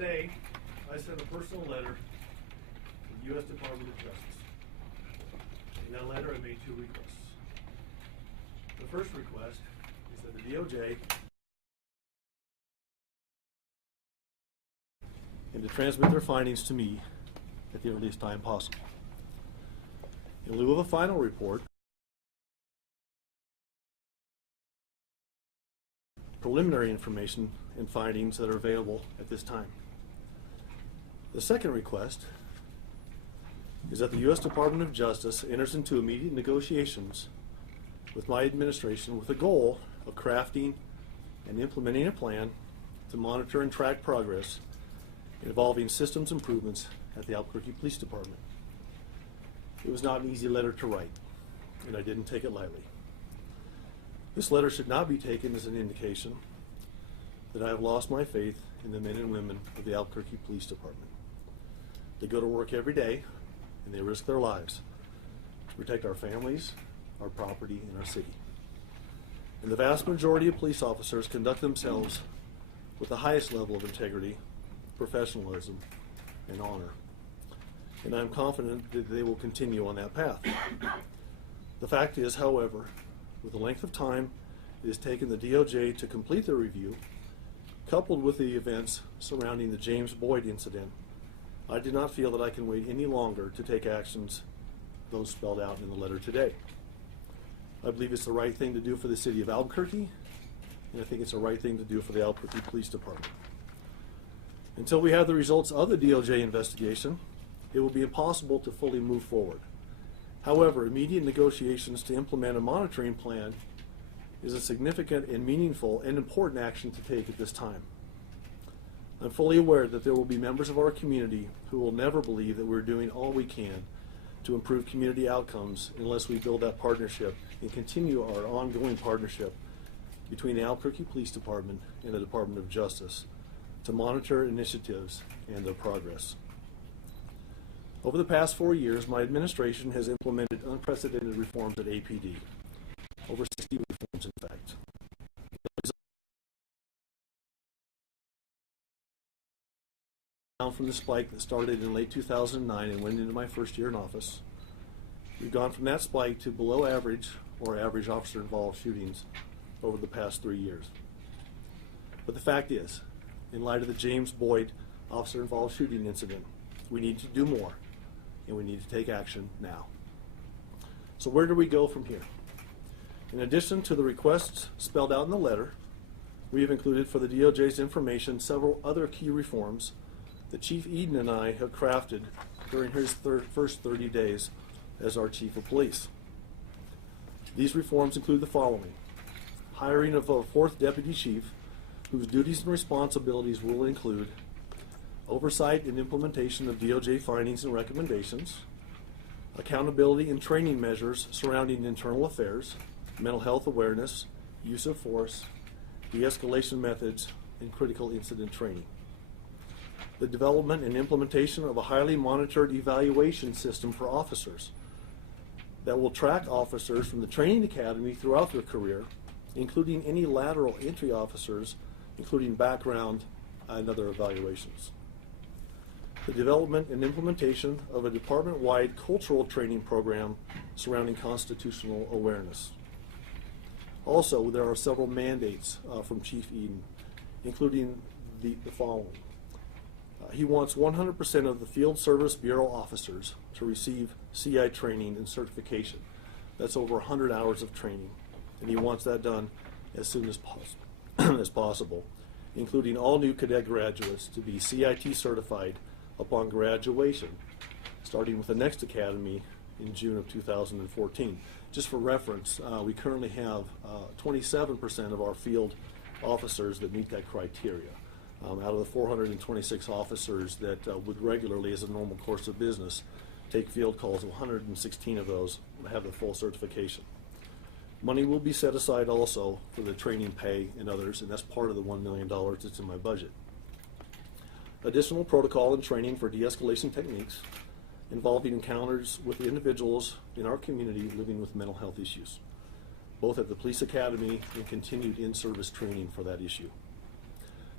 Today, I sent a personal letter to the U.S. Department of Justice. In that letter, I made two requests. The first request is that the DOJ and to transmit their findings to me at the earliest time possible. In lieu of a final report, preliminary information and findings that are available at this time. The second request is that the U.S. Department of Justice enters into immediate negotiations with my administration with the goal of crafting and implementing a plan to monitor and track progress involving systems improvements at the Albuquerque Police Department. It was not an easy letter to write, and I didn't take it lightly. This letter should not be taken as an indication that I have lost my faith in the men and women of the Albuquerque Police Department. They go to work every day, and they risk their lives to protect our families, our property, and our city. And the vast majority of police officers conduct themselves with the highest level of integrity, professionalism, and honor. And I'm confident that they will continue on that path. The fact is, however, with the length of time it has taken the DOJ to complete their review, coupled with the events surrounding the James Boyd incident, I did not feel that I can wait any longer to take actions those spelled out in the letter today. I believe it's the right thing to do for the city of Albuquerque, and I think it's the right thing to do for the Albuquerque Police Department. Until we have the results of the DOJ investigation, it will be impossible to fully move forward. However, immediate negotiations to implement a monitoring plan is a significant and meaningful and important action to take at this time. I'm fully aware that there will be members of our community who will never believe that we're doing all we can to improve community outcomes unless we build that partnership and continue our ongoing partnership between the Albuquerque Police Department and the Department of Justice to monitor initiatives and their progress. Over the past 4 years, my administration has implemented unprecedented reforms at APD. Over 60 reforms, in fact. Down from the spike that started in late 2009 and went into my first year in office, we've gone from that spike to below average or average officer-involved shootings over the past 3 years. But the fact is, in light of the James Boyd officer-involved shooting incident, we need to do more, and we need to take action now. So where do we go from here? In addition to the requests spelled out in the letter, we have included for the DOJ's information several other key reforms that Chief Eden and I have crafted during his first 30 days as our Chief of Police. These reforms include the following: hiring of a fourth Deputy Chief, whose duties and responsibilities will include oversight and implementation of DOJ findings and recommendations, accountability and training measures surrounding internal affairs, mental health awareness, use of force, de-escalation methods, and critical incident training. The development and implementation of a highly monitored evaluation system for officers that will track officers from the training academy throughout their career, including any lateral entry officers, including background and other evaluations. The development and implementation of a department-wide cultural training program surrounding constitutional awareness. Also, there are several mandates from Chief Eden, including the following. He wants 100% of the Field Service Bureau officers to receive CI training and certification. That's over 100 hours of training, and he wants that done as soon as possible, including all new cadet graduates to be CIT certified upon graduation, starting with the next academy in June of 2014. Just for reference, we currently have 27% of our field officers that meet that criteria. Out of the 426 officers that would regularly, as a normal course of business, take field calls, 116 of those have the full certification. Money will be set aside also for the training pay and others, and that's part of the $1 million that's in my budget. Additional protocol and training for de-escalation techniques involving encounters with individuals in our community living with mental health issues, both at the police academy and continued in-service training for that issue.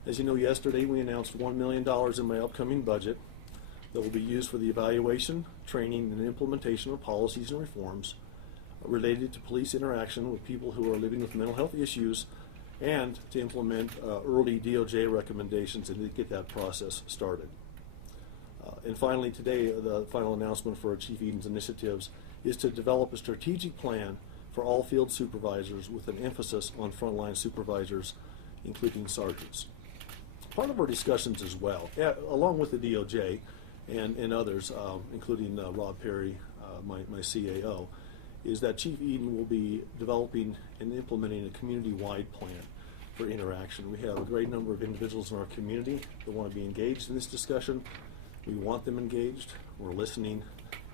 As you know, yesterday we announced $1 million in my upcoming budget that will be used for the evaluation, training, and implementation of policies and reforms related to police interaction with people who are living with mental health issues, and to implement early DOJ recommendations and to get that process started. And finally, today, the final announcement for Chief Eden's initiatives is to develop a strategic plan for all field supervisors with an emphasis on frontline supervisors, including sergeants. Part of our discussions as well, along with the DOJ and others, including Rob Perry, my CAO, is that Chief Eden will be developing and implementing a community-wide plan for interaction. We have a great number of individuals in our community that want to be engaged in this discussion. We want them engaged. We're listening.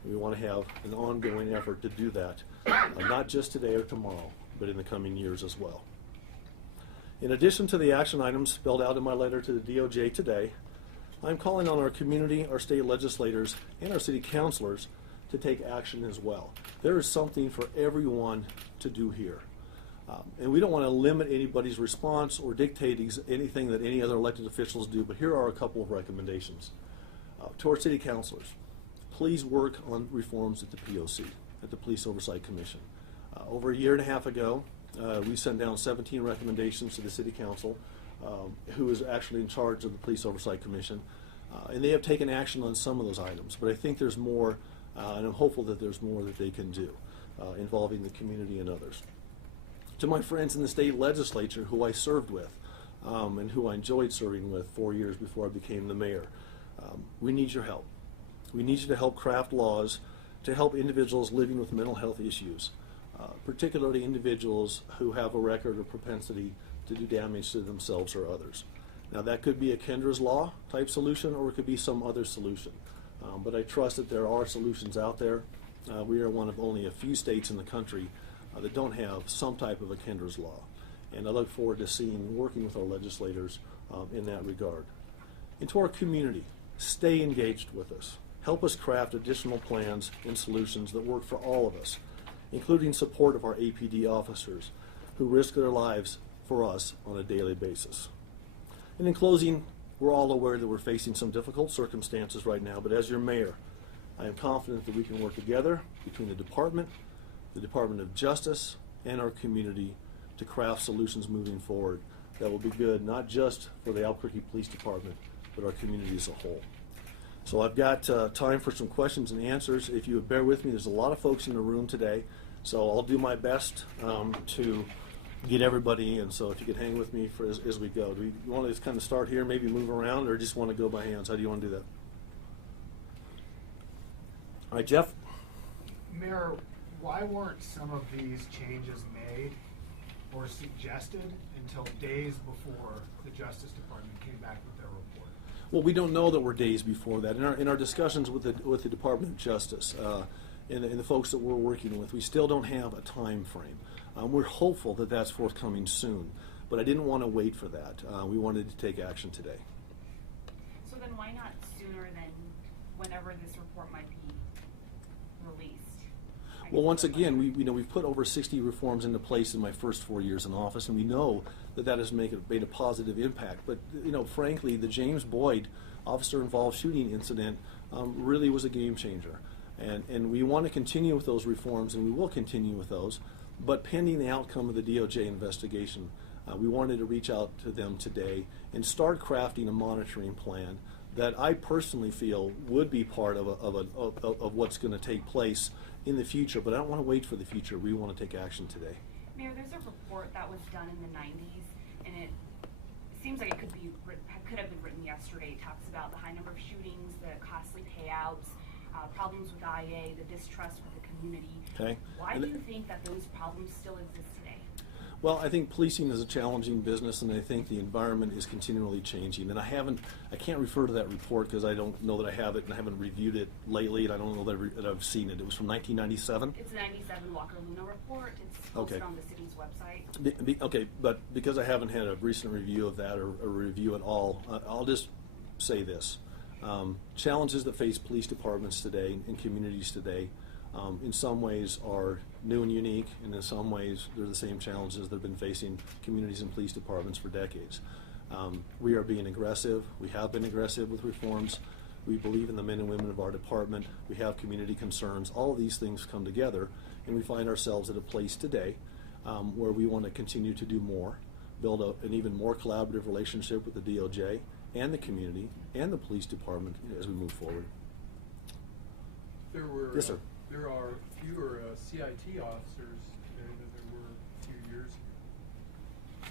We want to have an ongoing effort to do that, not just today or tomorrow, but in the coming years as well. In addition to the action items spelled out in my letter to the DOJ today, I'm calling on our community, our state legislators, and our city councilors to take action as well. There is something for everyone to do here. And we don't want to limit anybody's response or dictate anything that any other elected officials do, but here are a couple of recommendations. To our city councilors, please work on reforms at the POC, at the Police Oversight Commission. Over a year and a half ago, we sent down 17 recommendations to the city council, who is actually in charge of the Police Oversight Commission, and they have taken action on some of those items, but I think there's more, and I'm hopeful that there's more that they can do involving the community and others. To my friends in the state legislature who I served with and who I enjoyed serving with 4 years before I became the mayor, we need your help. We need you to help craft laws to help individuals living with mental health issues, particularly individuals who have a record or propensity to do damage to themselves or others. Now that could be a Kendra's Law type solution, or it could be some other solution. But I trust that there are solutions out there. We are one of only a few states in the country that don't have some type of a Kendra's Law. And I look forward to working with our legislators in that regard. And to our community, stay engaged with us. Help us craft additional plans and solutions that work for all of us, including support of our APD officers who risk their lives for us on a daily basis. And in closing, we're all aware that we're facing some difficult circumstances right now, but as your mayor, I am confident that we can work together between the Department of Justice, and our community to craft solutions moving forward that will be good not just for the Albuquerque Police Department, but our community as a whole. So I've got time for some questions and answers. If you would bear with me, there's a lot of folks in the room today, so I'll do my best to get everybody in. So if you could hang with me as we go. Do you want to just kind of start here, maybe move around, or just want to go by hands? How do you want to do that? All right, Jeff? Mayor, why weren't some of these changes made or suggested until days before the Justice Department came back with their report? Well, we don't know that we're days before that. In our discussions with the Department of Justice and the folks that we're working with, we still don't have a time frame. We're hopeful that that's forthcoming soon, but I didn't want to wait for that. We wanted to take action today. So then why not sooner than whenever this report might be released? Well, once again, we've put over 60 reforms into place in my first 4 years in office, and we know that has made a positive impact. But frankly, the James Boyd officer-involved shooting incident really was a game changer, and we want to continue with those reforms, and we will continue with those. But pending the outcome of the DOJ investigation, we wanted to reach out to them today and start crafting a monitoring plan that I personally feel would be part of what's going to take place in the future. But I don't want to wait for the future. We want to take action today. Mayor, there's a report that was done in the 90s, and it seems like it could have been written yesterday. It talks about the high number of shootings, the costly payouts, problems with IA, the distrust with the community. Okay. Why do you think that those problems still exist today? Well, I think policing is a challenging business, and I think the environment is continually changing. And I can't refer to that report because I don't know that I have it, and I haven't reviewed it lately, and I don't know that I've seen it. It was from 1997. It's a 97 Walker Luna report. It's posted on the city's website. Okay, but because I haven't had a recent review of that or a review at all, I'll just say this. Challenges that face police departments today and communities today in some ways are new and unique, and in some ways they're the same challenges that have been facing communities and police departments for decades. We are being aggressive. We have been aggressive with reforms. We believe in the men and women of our department. We have community concerns. All of these things come together, and we find ourselves at a place today where we want to continue to do more, build an even more collaborative relationship with the DOJ and the community and the police department as we move forward. Yes, sir. There are fewer CIT officers today than there were a few years ago.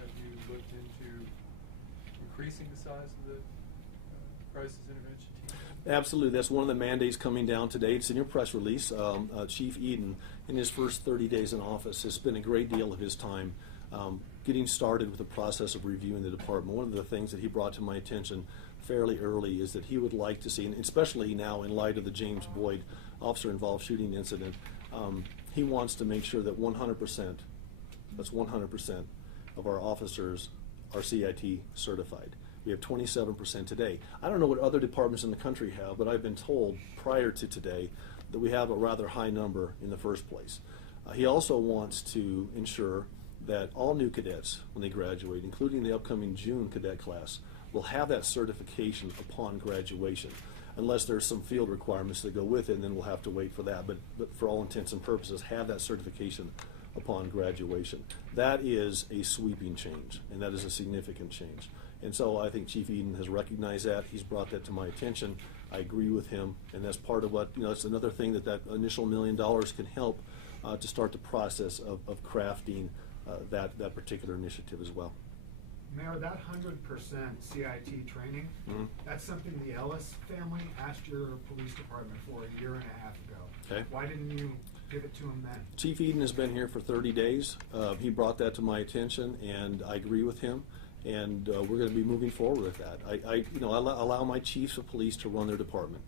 Have you looked into increasing the size of the crisis intervention team? Absolutely. That's one of the mandates coming down today. It's in your press release. Chief Eden, in his first 30 days in office, has spent a great deal of his time getting started with the process of reviewing the department. One of the things that he brought to my attention fairly early is that he would like to see, and especially now in light of the James Boyd officer-involved shooting incident, he wants to make sure that 100%, that's 100% of our officers are CIT certified. We have 27% today. I don't know what other departments in the country have, but I've been told prior to today that we have a rather high number in the first place. He also wants to ensure that all new cadets, when they graduate, including the upcoming June cadet class, will have that certification upon graduation, unless there's some field requirements that go with it, and then we'll have to wait for that. But for all intents and purposes, have that certification upon graduation. That is a sweeping change, and that is a significant change. And so I think Chief Eden has recognized that. He's brought that to my attention. I agree with him, and that's part of what, it's another thing that initial $1 million can help to start the process of crafting that particular initiative as well. Mayor, that 100% CIT training, that's something the Ellis family asked your police department for a year and a half ago. Okay. Why didn't you give it to him then? Chief Eden has been here for 30 days. He brought that to my attention, and I agree with him. And we're going to be moving forward with that. I allow my chiefs of police to run their department.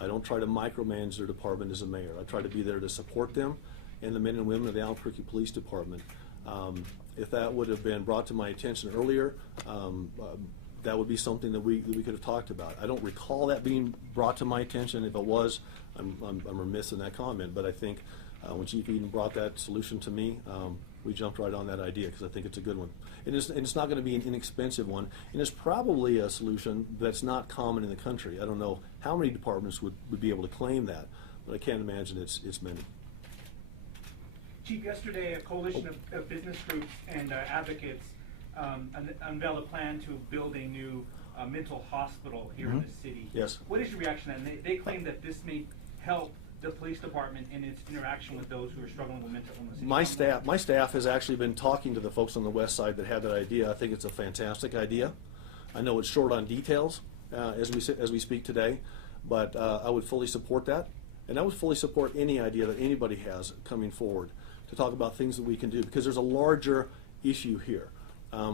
I don't try to micromanage their department as a mayor. I try to be there to support them and the men and women of the Albuquerque Police Department. If that would have been brought to my attention earlier, that would be something that we could have talked about. I don't recall that being brought to my attention. If it was, I'm remiss in that comment. But I think when Chief Eden brought that solution to me, we jumped right on that idea because I think it's a good one. And it's not going to be an inexpensive one. And it's probably a solution that's not common in the country. I don't know how many departments would be able to claim that, but I can't imagine it's many. Chief, yesterday a coalition of business groups and advocates unveiled a plan to build a new mental hospital here in the city. Yes. What is your reaction? And they claim that this may help the police department in its interaction with those who are struggling with mental illness. My staff has actually been talking to the folks on the west side that had that idea. I think it's a fantastic idea. I know it's short on details as we speak today, but I would fully support that, and I would fully support any idea that anybody has coming forward to talk about things that we can do, because there's a larger issue here.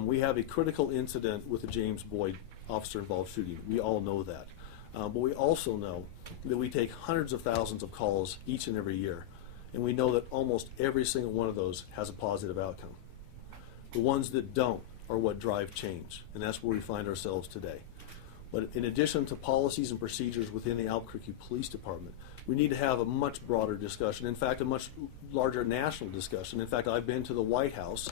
We have a critical incident with the James Boyd officer-involved shooting. We all know that. But we also know that we take hundreds of thousands of calls each and every year, and we know that almost every single one of those has a positive outcome. The ones that don't are what drive change, and that's where we find ourselves today. But in addition to policies and procedures within the Albuquerque Police Department, we need to have a much broader discussion, in fact, a much larger national discussion. In fact, I've been to the White House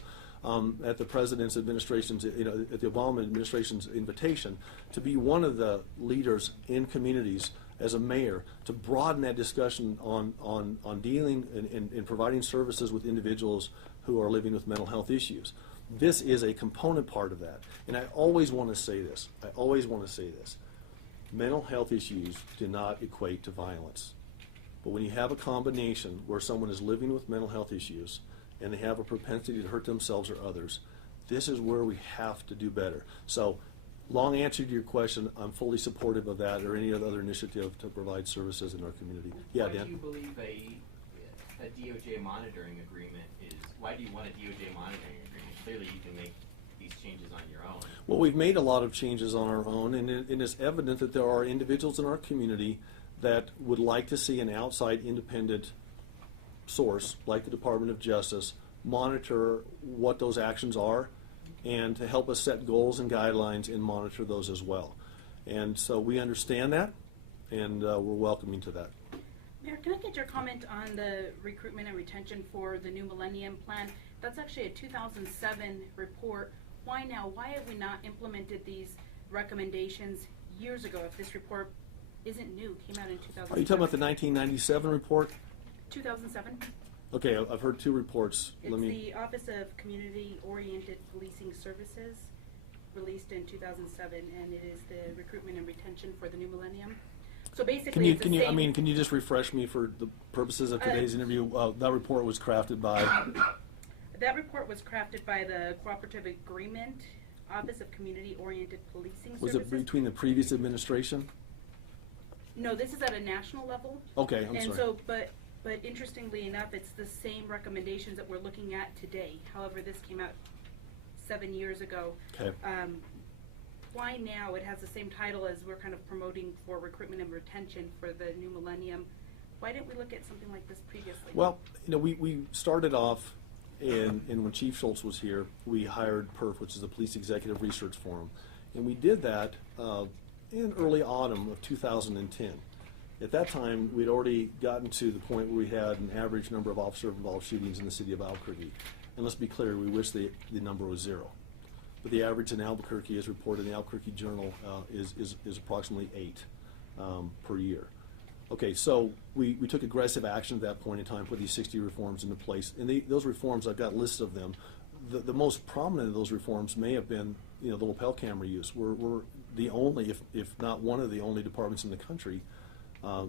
at the President's administration's, at the Obama administration's invitation to be one of the leaders in communities as a mayor to broaden that discussion on dealing and providing services with individuals who are living with mental health issues. This is a component part of that. And I always want to say this. Mental health issues do not equate to violence. But when you have a combination where someone is living with mental health issues and they have a propensity to hurt themselves or others, this is where we have to do better. So, long answer to your question, I'm fully supportive of that or any other initiative to provide services in our community. Yeah, Dan? Why do you believe a DOJ monitoring agreement is, why do you want a DOJ monitoring agreement? Clearly you can make these changes on your own. Well, we've made a lot of changes on our own, and it's evident that there are individuals in our community that would like to see an outside independent source, like the Department of Justice, monitor what those actions are and to help us set goals and guidelines and monitor those as well. And so we understand that, and we're welcoming to that. Mayor, can I get your comment on the recruitment and retention for the New Millennium Plan? That's actually a 2007 report why now? Why have we not implemented these recommendations years ago if this report isn't new, came out in 2007? Are you talking about the 1997 report? 2007? Okay, I've heard two reports. It's the Office of Community-Oriented Policing Services, released in 2007, and it is the recruitment and retention for the new millennium. So basically, it's the same. Can you just refresh me for the purposes of today's interview? That report was crafted by. That report was crafted by the Cooperative Agreement Office of Community-Oriented Policing Was Services. it between the previous administration? No, this is at a national level. Okay, I'm And sorry. so, but interestingly enough, it's the same recommendations that we're looking at today. However, this came out 7 years ago. Okay. Why now? It has the same title as we're kind of promoting for recruitment and retention for the new millennium. Why didn't we look at something like this previously? Well, we started off, and when Chief Schultz was here, we hired PERF, which is the Police Executive Research Forum. And we did that in early autumn of 2010. At that time, we'd already gotten to the point where we had an average number of officer-involved shootings in the city of Albuquerque. And let's be clear, we wish the number was 0. But the average in Albuquerque, as reported in the Albuquerque Journal, is approximately 8 per year. Okay, so we took aggressive action at that point in time, put these 60 reforms into place. And those reforms, I've got lists of them. The most prominent of those reforms may have been, the lapel camera use. We're the only, if not one of the only departments in the country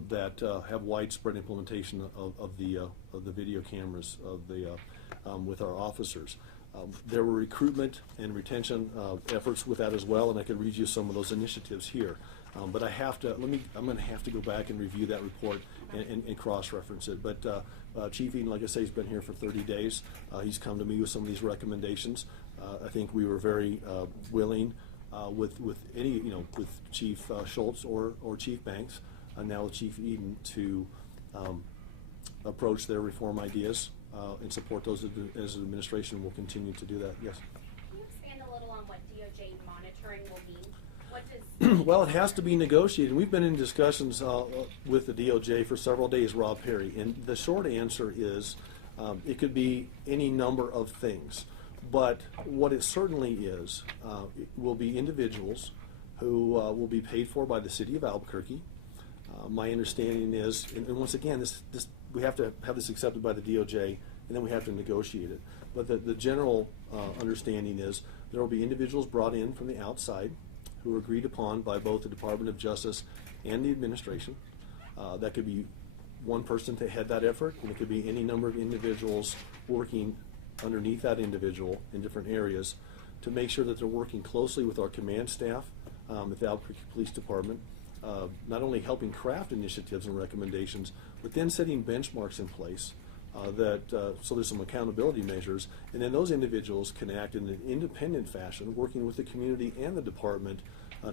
that have widespread implementation of the video cameras with our officers. There were recruitment and retention efforts with that as well, and I could read you some of those initiatives here. But I'm going to have to go back and review that report and cross-reference it. But Chief Eden, like I say, he's been here for 30 days. He's come to me with some of these recommendations. I think we were very willing with Chief Schultz or Chief Banks, and now with Chief Eden, to approach their reform ideas and support those as an administration. Will continue to do that. Yes. Can you expand a little on what DOJ monitoring will mean? What does Well, it has to be negotiated. We've been in discussions with the DOJ for several days, Rob Perry, and the short answer is it could be any number of things. But what it certainly is, it will be individuals who will be paid for by the city of Albuquerque. My understanding is, and once again, this we have to have this accepted by the DOJ, and then we have to negotiate it. But the general understanding is there will be individuals brought in from the outside who are agreed upon by both the Department of Justice and the administration. That could be one person to head that effort, and it could be any number of individuals working underneath that individual in different areas to make sure that they're working closely with our command staff at the Albuquerque Police Department, not only helping craft initiatives and recommendations, but then setting benchmarks in place so there's some accountability measures, and then those individuals can act in an independent fashion, working with the community and the department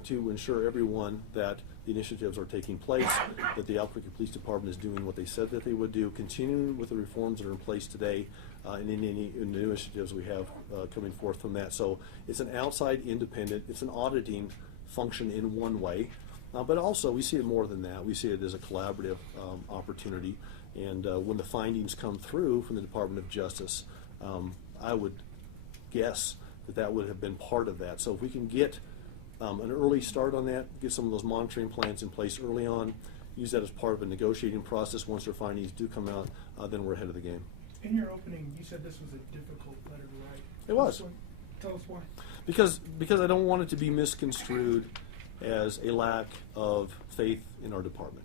to ensure everyone that the initiatives are taking place, that the Albuquerque Police Department is doing what they said that they would do, continuing with the reforms that are in place today, and any new initiatives we have coming forth from that. So it's an outside independent, it's an auditing function in one way, but also we see it more than that. We see it as a collaborative opportunity, and when the findings come through from the Department of Justice, I would guess that would have been part of that. So if we can get an early start on that, get some of those monitoring plans in place early on, use that as part of a negotiating process. Once their findings do come out, then we're ahead of the game. In your opening, you said this was a difficult letter to write. It was. Tell us why. Because I don't want it to be misconstrued as a lack of faith in our department.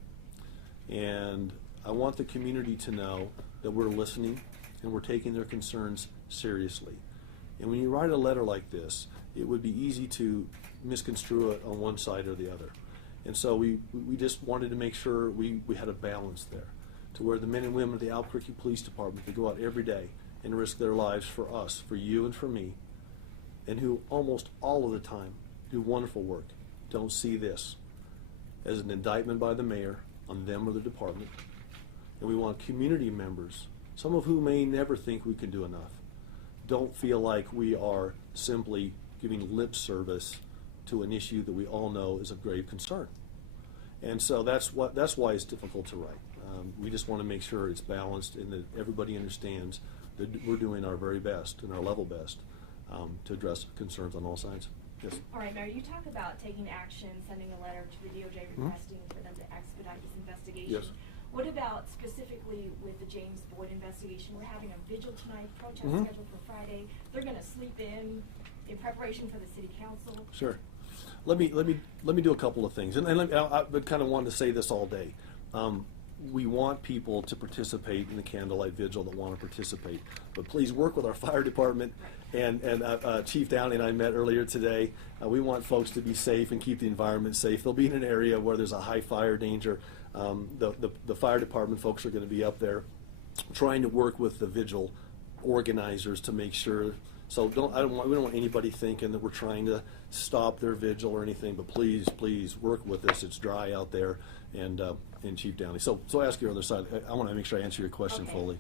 And I want the community to know that we're listening and we're taking their concerns seriously. And when you write a letter like this, it would be easy to misconstrue it on one side or the other. And so we just wanted to make sure we had a balance there, to where the men and women of the Albuquerque Police Department that go out every day and risk their lives for us, for you and for me, and who almost all of the time do wonderful work, don't see this as an indictment by the mayor on them or the department. And we want community members, some of whom may never think we can do enough, don't feel like we are simply giving lip service to an issue that we all know is of grave concern. And so that's why it's difficult to write. We just want to make sure it's balanced and that everybody understands that we're doing our very best and our level best to address concerns on all sides. Yes. All right, Mayor, you talk about taking action, sending a letter to the DOJ requesting for them to expedite this investigation. Yes. What about specifically with the James Boyd investigation? We're having a vigil tonight, protest Mhm. scheduled for Friday. They're going to sleep in preparation for the city council. Sure. Let me do a couple of things, and I've been kind of wanting to say this all day. We want people to participate in the candlelight vigil that want to participate, but please work with our fire department. And Chief Downey and I met earlier today. We want folks to be safe and keep the environment safe. They'll be in an area where there's a high fire danger. The fire department folks are going to be up there trying to work with the vigil organizers to make sure. So we don't want anybody thinking that we're trying to stop their vigil or anything. But please work with us. It's dry out there, and Chief Downey. So ask your other side. I want to make sure I answer your question Okay. fully.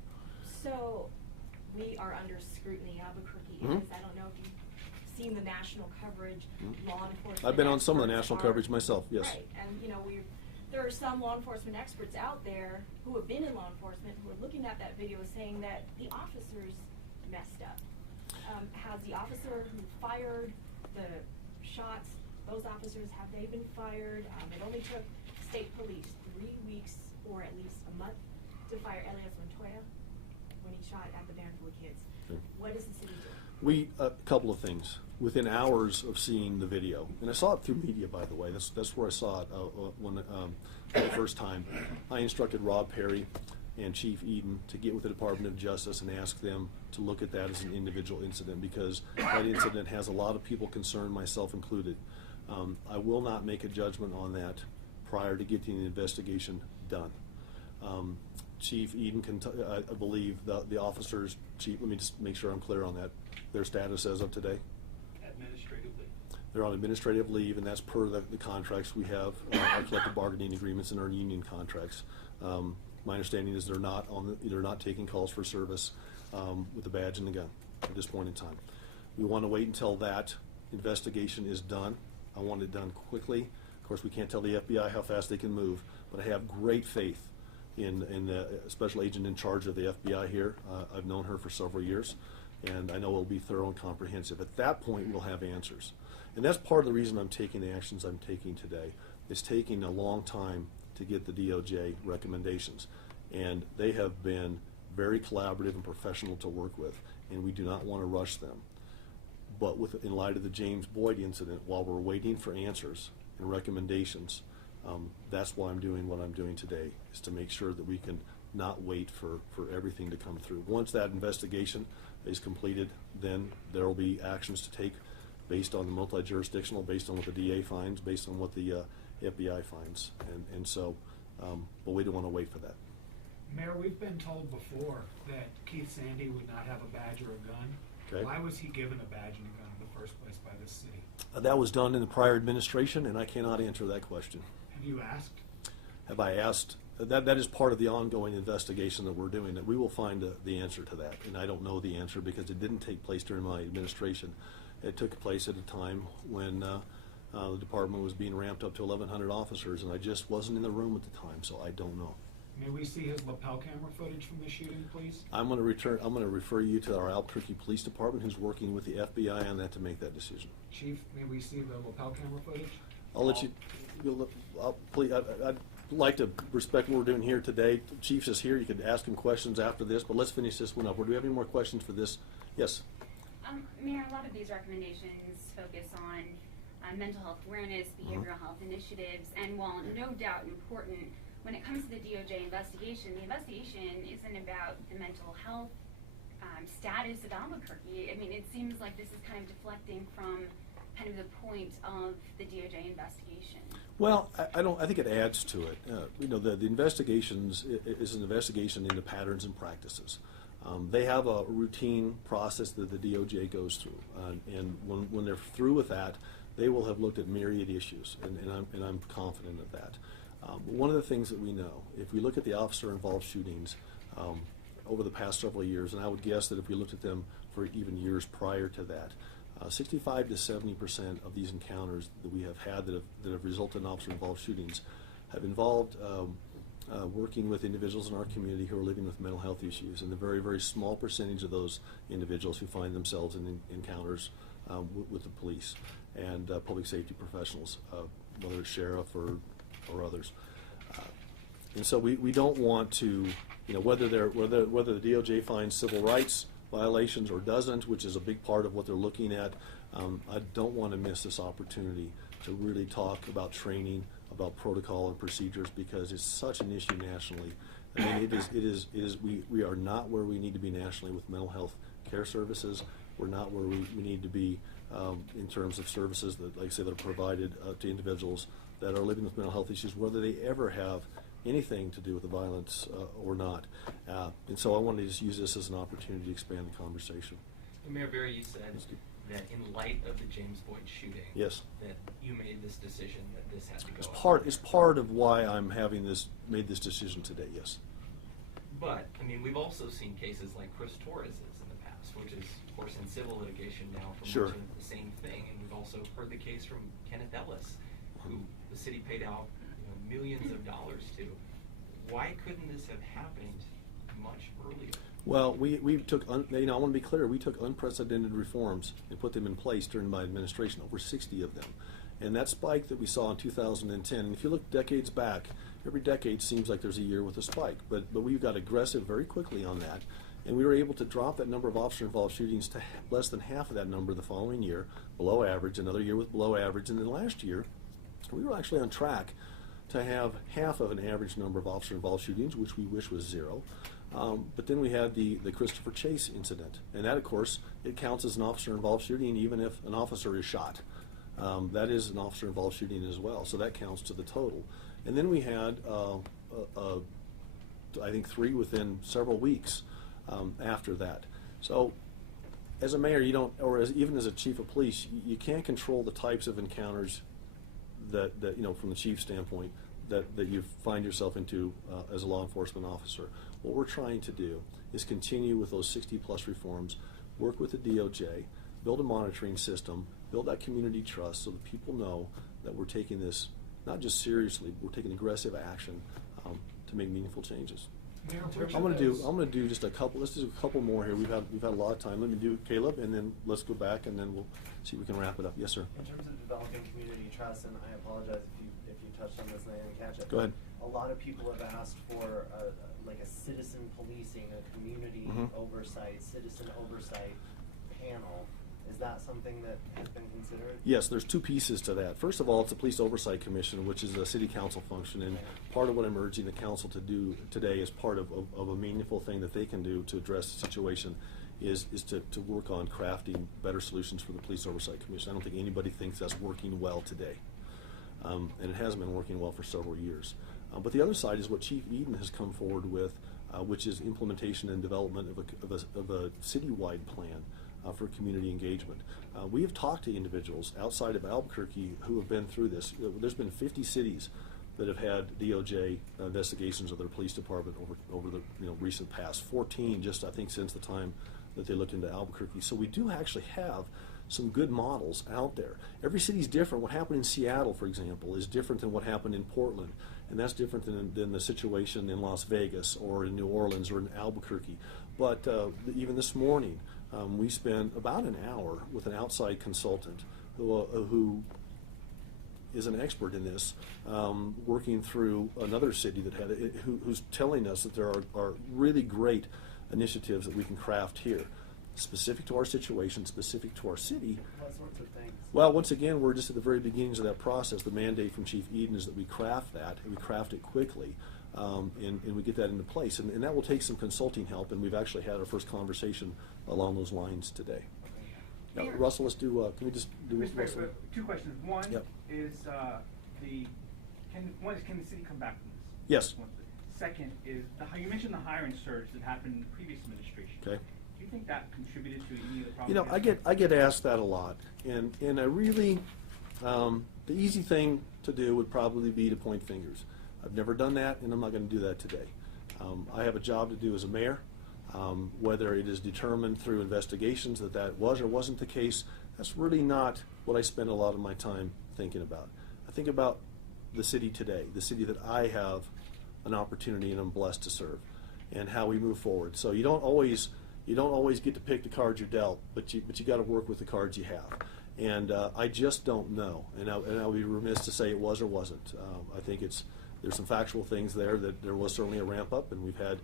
So we are under scrutiny. Albuquerque Mhm. is. I don't know if you've seen the national coverage, law enforcement. I've been on some of the experts national are- coverage myself. Yes. Right, and there are some law enforcement experts out there who have been in law enforcement who are looking at that video saying that the officers messed up. Has the officer who fired the shots, those officers, have they been fired? It only took state police 3 weeks or at least a month to fire Elias Montoya when he shot at the Vanderbilt kids. Okay. What is the city doing? We a couple of things. Within hours of seeing the video, and I saw it through media, by the way. That's where I saw it when for the first time. I instructed Rob Perry and Chief Eden to get with the Department of Justice and ask them to look at that as an individual incident, because that incident has a lot of people concerned, myself included. I will not make a judgment on that prior to getting the investigation done. Chief Eden I believe the officers, Chief, let me just make sure I'm clear on that, their status as of today? Administratively. They're on administrative leave, and that's per the contracts we have, our collective bargaining agreements and our union contracts. My understanding is they're not taking calls for service with the badge and the gun at this point in time. We want to wait until that investigation is done. I want it done quickly. Of course, we can't tell the FBI how fast they can move, but I have great faith in the special agent in charge of the FBI here. I've known her for several years, and I know it'll be thorough and comprehensive. At that point, we'll have answers. And that's part of the reason I'm taking the actions I'm taking today. It's taking a long time to get the DOJ recommendations, and they have been very collaborative and professional to work with, and we do not want to rush them. But in light of the James Boyd incident, while we're waiting for answers and recommendations, that's why I'm doing what I'm doing today, is to make sure that we can not wait for everything to come through. Once that investigation is completed, then there will be actions to take based on the multi-jurisdictional, based on what the DA finds, based on what the FBI finds. But we don't want to wait for that. Mayor, we've been told before that Keith Sandy would not have a badge or a gun. Okay. Why was he given a badge and a gun in the first place by this city? That was done in the prior administration, and I cannot answer that question. Have you asked? Have I asked? That is part of the ongoing investigation that we're doing, that we will find the answer to that. And I don't know the answer because it didn't take place during my administration. It took place at a time when the department was being ramped up to 1,100 officers, and I just wasn't in the room at the time, so I don't know. May we see his lapel camera footage from the shooting, please? I'm going to refer you to our Albuquerque Police Department, who's working with the FBI on that to make that decision. Chief, may we see the lapel camera footage? I'll let you. Please, I'd like to respect what we're doing here today. Chief's is here. You could ask him questions after this, but let's finish this one up. Do we have any more questions for this? Yes. Mayor, a lot of these recommendations focus on mental health awareness, behavioral health initiatives, and while no doubt important, when it comes to the DOJ investigation, the investigation isn't about the mental health status of Albuquerque. I mean, it seems like this is kind of deflecting from kind of the point of the DOJ investigation. Well, I think it adds to it. The investigations is an investigation into patterns and practices. They have a routine process that the DOJ goes through, and when they're through with that, they will have looked at myriad issues, and I'm confident of that. One of the things that we know, if we look at the officer-involved shootings over the past several years, and I would guess that if we looked at them for even years prior to that, 65 to 70% of these encounters that we have had that have resulted in officer-involved shootings have involved working with individuals in our community who are living with mental health issues, and the very, very small percentage of those individuals who find themselves in encounters with the police and public safety professionals, whether it's sheriff or others. And so we don't want to, whether the DOJ finds civil rights violations or doesn't, which is a big part of what they're looking at, I don't want to miss this opportunity to really talk about training, about protocol and procedures, because it's such an issue nationally. I mean, we are not where we need to be nationally with mental health care services. We're not where we need to be in terms of services that, like I say, that are provided to individuals that are living with mental health issues, whether they ever have anything to do with the violence or not. And so I wanted to just use this as an opportunity to expand the conversation. Mayor Berry, you said that in light of the James Boyd shooting, yes, that you made this decision that this had to go. It's part of why I'm made this decision today. Yes. But I mean, we've also seen cases like Chris Torres's in the past, which is, of course, in civil litigation now for sure. much of the same thing. And we've also heard the case from Kenneth Ellis, who the city paid out millions of dollars to. Why couldn't this have happened much earlier? Well, we took, I want to be clear, we took unprecedented reforms and put them in place during my administration, over 60 of them. And that spike that we saw in 2010, and if you look decades back, every decade seems like there's a year with a spike, but we got aggressive very quickly on that, and we were able to drop that number of officer-involved shootings to less than half of that number the following year, below average, another year with below average, and then last year, we were actually on track to have half of an average number of officer-involved shootings, which we wish was 0. But then we had the Christopher Chase incident, and that, of course, it counts as an officer-involved shooting even if an officer is shot. That is an officer-involved shooting as well, so that counts to the total. And then we had, I think, 3 within several weeks after that. So, as a mayor, you don't, or even as a chief of police, you can't control the types of encounters that from the chief's standpoint, that you find yourself into as a law enforcement officer. What we're trying to do is continue with those 60-plus reforms, work with the DOJ, build a monitoring system, build that community trust so that people know that we're taking this not just seriously, we're taking aggressive action to make meaningful changes. I'm going to do just a couple. Let's do a couple more here. We've had a lot of time. Let me do Caleb, and then let's go back, and then we'll see if we can wrap it up. Yes, sir. In terms of developing community trust, and I apologize if you touched on this and I didn't catch it. Go ahead. A lot of people have asked for like a citizen policing, a community oversight, citizen oversight panel. Is that something that has been considered? Yes, there's 2 pieces to that. First of all, it's a Police Oversight Commission, which is a city council function, and part of what I'm urging the council to do today is part of a meaningful thing that they can do to address the situation is to work on crafting better solutions for the Police Oversight Commission. I don't think anybody thinks that's working well today, and it hasn't been working well for several years. But the other side is what Chief Eden has come forward with, which is implementation and development of a citywide plan for community engagement. We have talked to individuals outside of Albuquerque who have been through this. There's been 50 cities that have had DOJ investigations of their police department over the recent past. 14 just, I think, since the time that they looked into Albuquerque. So we do actually have some good models out there. Every city's different. What happened in Seattle, for example, is different than what happened in Portland, and that's different than the situation in Las Vegas or in New Orleans or in Albuquerque. But even this morning, we spent about an hour with an outside consultant who is an expert in this, working through another city that had it, who's telling us that there are really great initiatives that we can craft here, specific to our situation, specific to our city. What sorts of things? Well, once again, we're just at the very beginnings of that process. The mandate from Chief Eden is that we craft that, and we craft it quickly, and we get that into place. And that will take some consulting help, and we've actually had our first conversation along those lines today. Now, Russell, let's do, can we just do Russell? 2 questions. One Yep. is can the city come back from this? Yes. Second is, you mentioned the hiring surge that happened in the previous administration. Okay. Do you think that contributed to any of the problems? I get asked that a lot, and I really, the easy thing to do would probably be to point fingers. I've never done that, and I'm not going to do that today. I have a job to do as a mayor. Whether it is determined through investigations that was or wasn't the case, that's really not what I spend a lot of my time thinking about. I think about the city today, the city that I have an opportunity and I'm blessed to serve, and how we move forward. So you don't always get to pick the cards you're dealt, but you got to work with the cards you have. And I just don't know, and I would be remiss to say it was or wasn't. I think there's some factual things there that there was certainly a ramp up, and we've had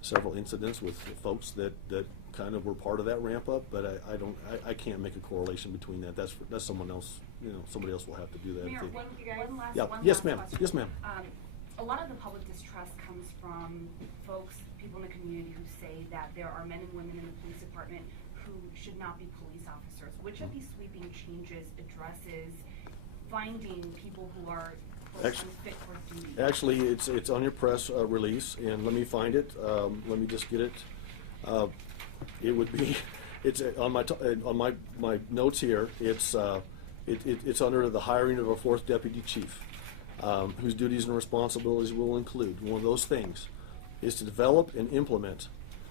several incidents with folks that kind of were part of that ramp up. But I can't make a correlation between that. That's someone else. Somebody else will have to do that. Mayor, one last Yes, ma'am. question. Yes, ma'am. A lot of the public distrust comes from folks, people in the community who say that there are men and women in the police department who should not be police officers. Which of these sweeping changes addresses finding people who are fit for duty? Actually, it's on your press release, and let me find it. Let me just get it. It would be, it's on my notes here. It's under the hiring of a 4th Deputy Chief, whose duties and responsibilities will include, one of those things is to develop and implement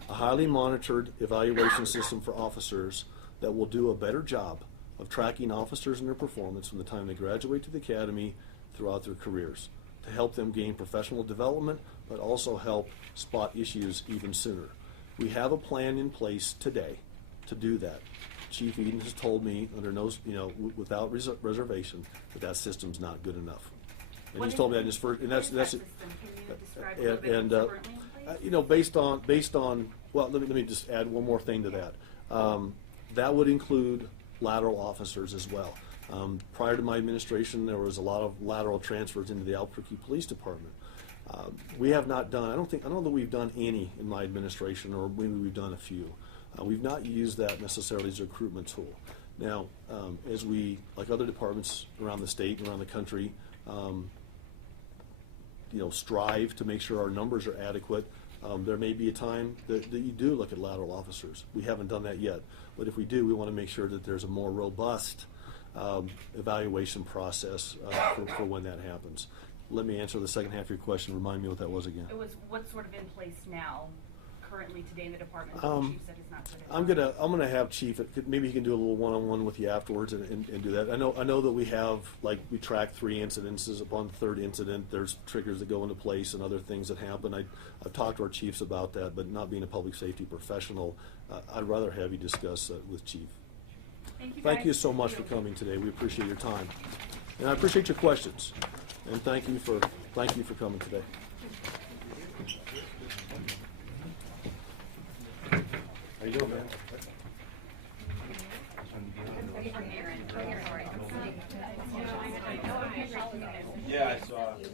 a highly monitored evaluation system for officers that will do a better job of tracking officers and their performance from the time they graduate to the academy throughout their careers, to help them gain professional development, but also help spot issues even sooner. We have a plan in place today to do that. Chief Eden has told me under no, without reservation that system's not good enough. And he's told me that in his first, and that's Can you describe a little bit and what's currently in place? based on well, let me just add one more thing to that. That would include lateral officers as well. Prior to my administration, there was a lot of lateral transfers into the Albuquerque Police Department. We have not done. I don't know that we've done any in my administration, or maybe we've done a few. We've not used that necessarily as a recruitment tool. Now, as we, like other departments around the state and around the country, strive to make sure our numbers are adequate, there may be a time that you do look at lateral officers. We haven't done that yet, but if we do, we want to make sure that there's a more robust evaluation process for when that happens. Let me answer the second half of your question. Remind me what that was again. It was what's sort of in place now, currently today in the department. The chief said it's not good. I'm gonna have Chief. Maybe he can do a little one-on-one with you afterwards and do that. I know that we have, like, we track 3 incidences. Upon the 3rd incident, there's triggers that go into place and other things that happen. I've talked to our chiefs about that, but not being a public safety professional, I'd rather have you discuss with Chief. Thank you so much for coming today. We appreciate your time, and I appreciate your questions. And thank you for coming today. How you doing, man? Yeah, I saw it.